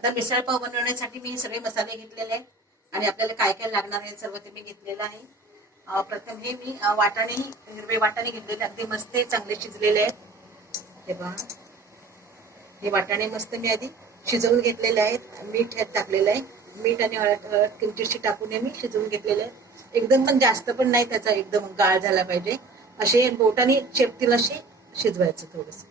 आता मिसळ पाव बनवण्यासाठी मी सगळे मसाले घेतलेले आहेत आणि आपल्याला काय काय लागणार आहे सर्व ते मी घेतलेलं आहे. प्रथम हे मी वाटाणे, हिरवे वाटाणे घेतलेले, अगदी मस्त चांगले शिजलेले आहेत. हे पहा, हे वाटाणे मस्त मी आधी शिजवून घेतलेले आहेत. मीठ टाकलेलं आहे, मीठ आणि हळद किंचितशी टाकून मी शिजवून घेतलेले आहे. एकदम पण जास्त पण नाही, त्याचा एकदम गाळ झाला पाहिजे, असे बोटाने चेपतील असे शिजवायचं थोडस.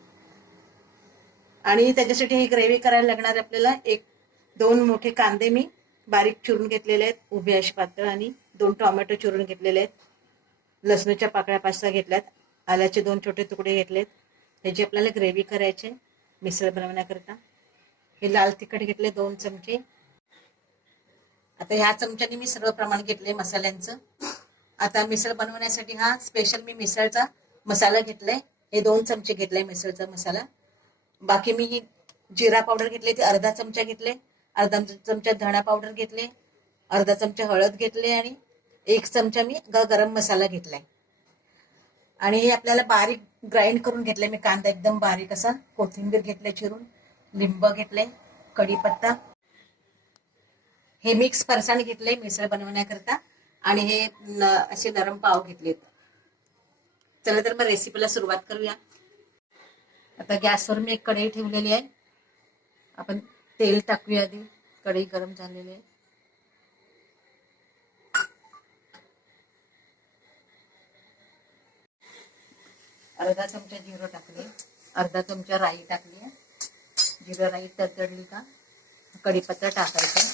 आणि त्याच्यासाठी ही ग्रेव्ही करायला लागणार आपल्याला 1-2 मोठे कांदे मी बारीक चिरून घेतलेले आहेत, उभे असे पातळ, आणि 2 टोमॅटो चिरून घेतलेले आहेत. लसणाच्या पाकळ्या 5-6 घेतल्यात, आल्याचे 2 छोटे तुकडे घेतलेत. ह्याची आपल्याला ग्रेव्ही करायची मिसळ बनवण्याकरता. हे लाल तिखट घेतले 2 चमचे. आता ह्या चमच्याने मी सर्व प्रमाण घेतले मसाल्यांचं. आता मिसळ बनवण्यासाठी हा स्पेशल मी मिसळचा मसाला घेतलाय, हे 2 चमचे घेतलाय मिसळचा मसाला. बाकी मी जिरा पावडर घेतले, ते अर्धा चमचा घेतले, अर्धा चमचा धणा पावडर घेतले, अर्धा चमचा हळद घेतले, आणि 1 चमचा मी गरम मसाला घेतलाय. आणि हे आपल्याला बारीक ग्राइंड करून घेतले मी कांदा, एकदम बारीक असा. कोथिंबीर घेतले चिरून, लिंब घेतले, कढीपत्ता, हे मिक्स फरसाण घेतले मिसळ बनवण्याकरता, आणि हे असे नरम पाव घेतलेत. चला तर मग रेसिपीला सुरुवात करूया. आता गॅसवर मी एक कढई ठेवलेली आहे. आपण तेल टाकूया आधी. कढई गरम झालेली आहे. अर्धा चमचा जिरं टाकले, अर्धा चमचा राई टाकली. जिरं राई तडतडली का कढीपत्ता टाकायचा.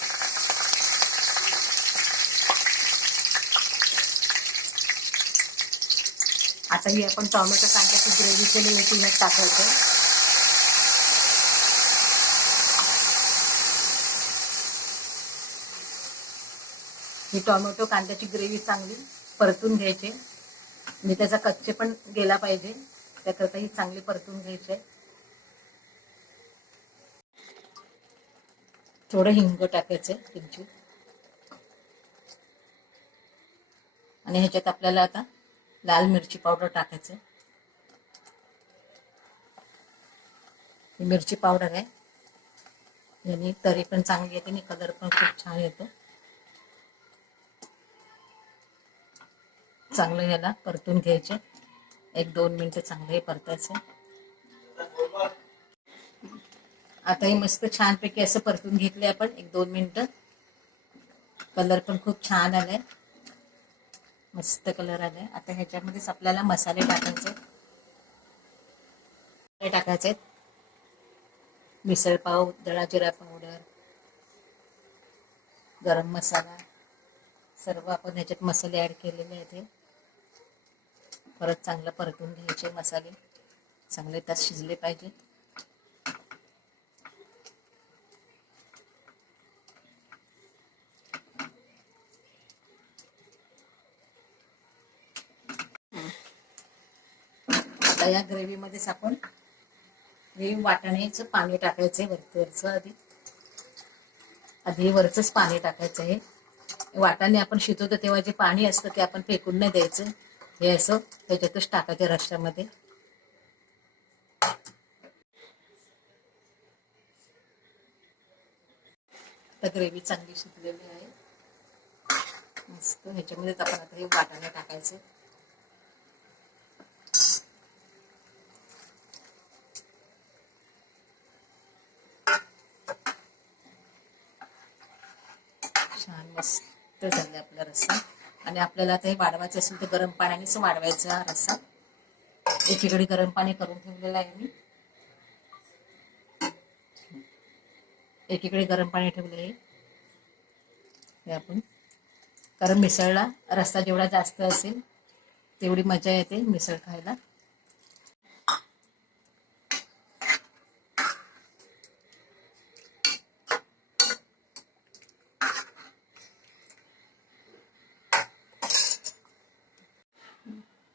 आता ही आपण टोमॅटो कांद्याची ग्रेव्ही केलेली ती टाकायचं. ही टोमॅटो कांद्याची ग्रेव्ही चांगली परतून घ्यायची, म्हणजे त्याचा कच्चे पण गेला पाहिजे, त्याकरता ही चांगली परतून घ्यायची. थोडं हिंग टाकायचं किंचित, आणि ह्याच्यात आपल्याला आता लाल मिरची पावडर टाकायचं. ही मिरची पावडर आहे, यानी तरी पण चांगली येते आणि कलर पण खूप छान येतो. चांगलं ह्याला परतून घ्यायचे, 1-2 मिनिटं चांगलं हे परतायचं. आता हे मस्त छानपैकी असं परतून घेतले आपण 1-2 मिनिटं. कलर पण खूप छान आलाय, मस्त कलर आलाय. आता ह्याच्यामध्येच आपल्याला मसाले टाकायचे. मिसळ पाव, धणा जिरा पावडर, गरम मसाला, सर्व आपण ह्याच्यात मसाले ऍड केलेले आहेत. परत चांगलं परतून घ्यायचे. मसाले चांगले त्यात शिजले पाहिजे. आता या ग्रेव्ही मध्येच आपण हे वाटाण्याचं पाणी टाकायचंय, वरचं आधी वरचंच पाणी टाकायचं आहे. वाटाणे आपण शिजवतो तेव्हा जे पाणी असतं ते आपण फेकून नाही द्यायचं, हे असं त्याच्यातच टाकायचं रश्श्यामध्ये. तर ग्रेव्ही चांगली शिजलेली आहे मस्त. ह्याच्यामध्येच आपण आता हे वाटाणे टाकायचे. छान मस्त झालं आपला रस्सा. आणि आपल्याला आता हे वाढवायचं असेल तर गरम पाण्यानेच वाढवायचा रस्सा. एकीकडे गरम पाणी करून ठेवलेलं आहे मी, एकीकडे गरम पाणी ठेवले आहे. हे आपण, कारण मिसळला रस्सा जेवढा जास्त असेल तेवढी मजा येते मिसळ खायला.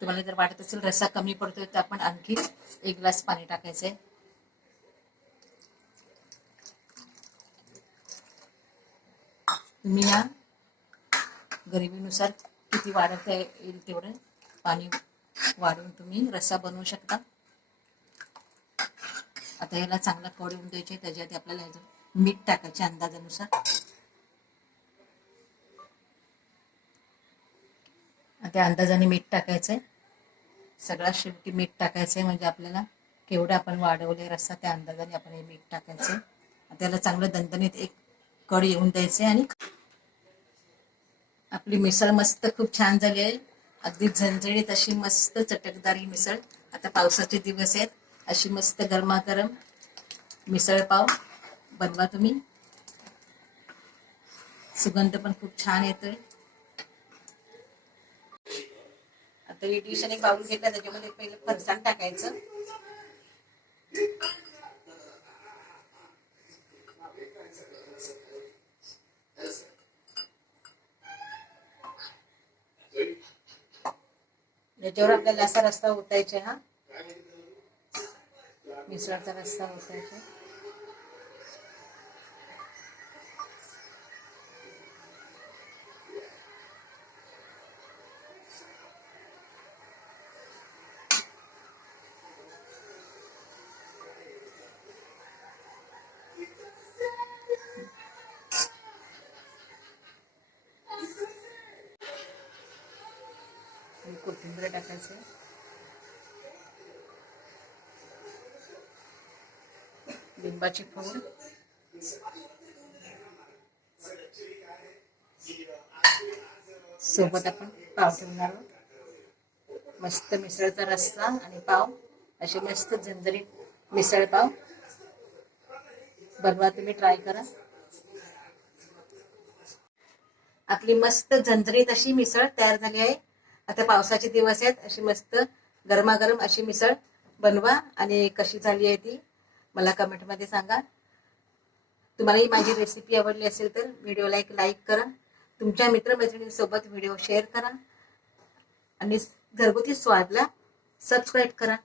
तुम्हाला जर वाटत असेल रस्सा कमी पडतोय तर आपण आणखी 1 ग्लास पाणी टाकायचंय. तुम्ही या ग्रेव्हीनुसार किती वाढवता येईल तेवढं पाणी वाढवून तुम्ही रस्सा बनवू शकता. आता याला चांगला कड येऊन द्यायचे. त्याच्यात आपल्याला मीठ टाकायचे अंदाजानुसार. त्या अंदाजाने मीठ टाकायचंय. सगळ्यात शेवटी मीठ टाकायचंय, म्हणजे आपल्याला केवढं आपण वाढवले रस्सा त्या अंदाजाने आपण हे मीठ टाकायचंय. त्याला चांगलं दणदणीत एक कड येऊन द्यायचे. आणि आपली मिसळ मस्त खूप छान झाली आहे. अगदी झणझणीत अशी मस्त चटकदार ही मिसळ. आता पावसाचे दिवस आहेत, अशी मस्त गरमागरम मिसळ पाव बनवा तुम्ही. सुगंध पण खूप छान येतोय. आता ही डिश आणि बाउल घेतला, त्याच्यामध्ये पहिलं फरसाण टाकायचं. याच्यावर आपल्याला असा रस्सा ओतायचा. हा मिसळचा रस्सा ओतायचा. कोथिंबीर टाकायचं. लिंबाची फोड. सोबत आपण पाव ठेवणार आहोत. मस्त मिसळचा रस्सा आणि पाव, असे मस्त झणझणीत मिसळ पाव बनवा तुम्ही, ट्राय करा. आपली मस्त झणझणीत अशी मिसळ तयार झाली आहे. आता पावसाचे दिवस आहेत, अशी मस्त गरमागरम अशी मिसळ बनवा. आणि कशी झाली आहे ती मला कमेंटमध्ये सांगा. तुम्हाला ही माझी रेसिपी आवडली असेल तर व्हिडिओला एक लाईक करा. तुमच्या मित्रमैत्रिणींसोबत व्हिडिओ शेअर करा. आणि घरगुती स्वादला सबस्क्राईब करा.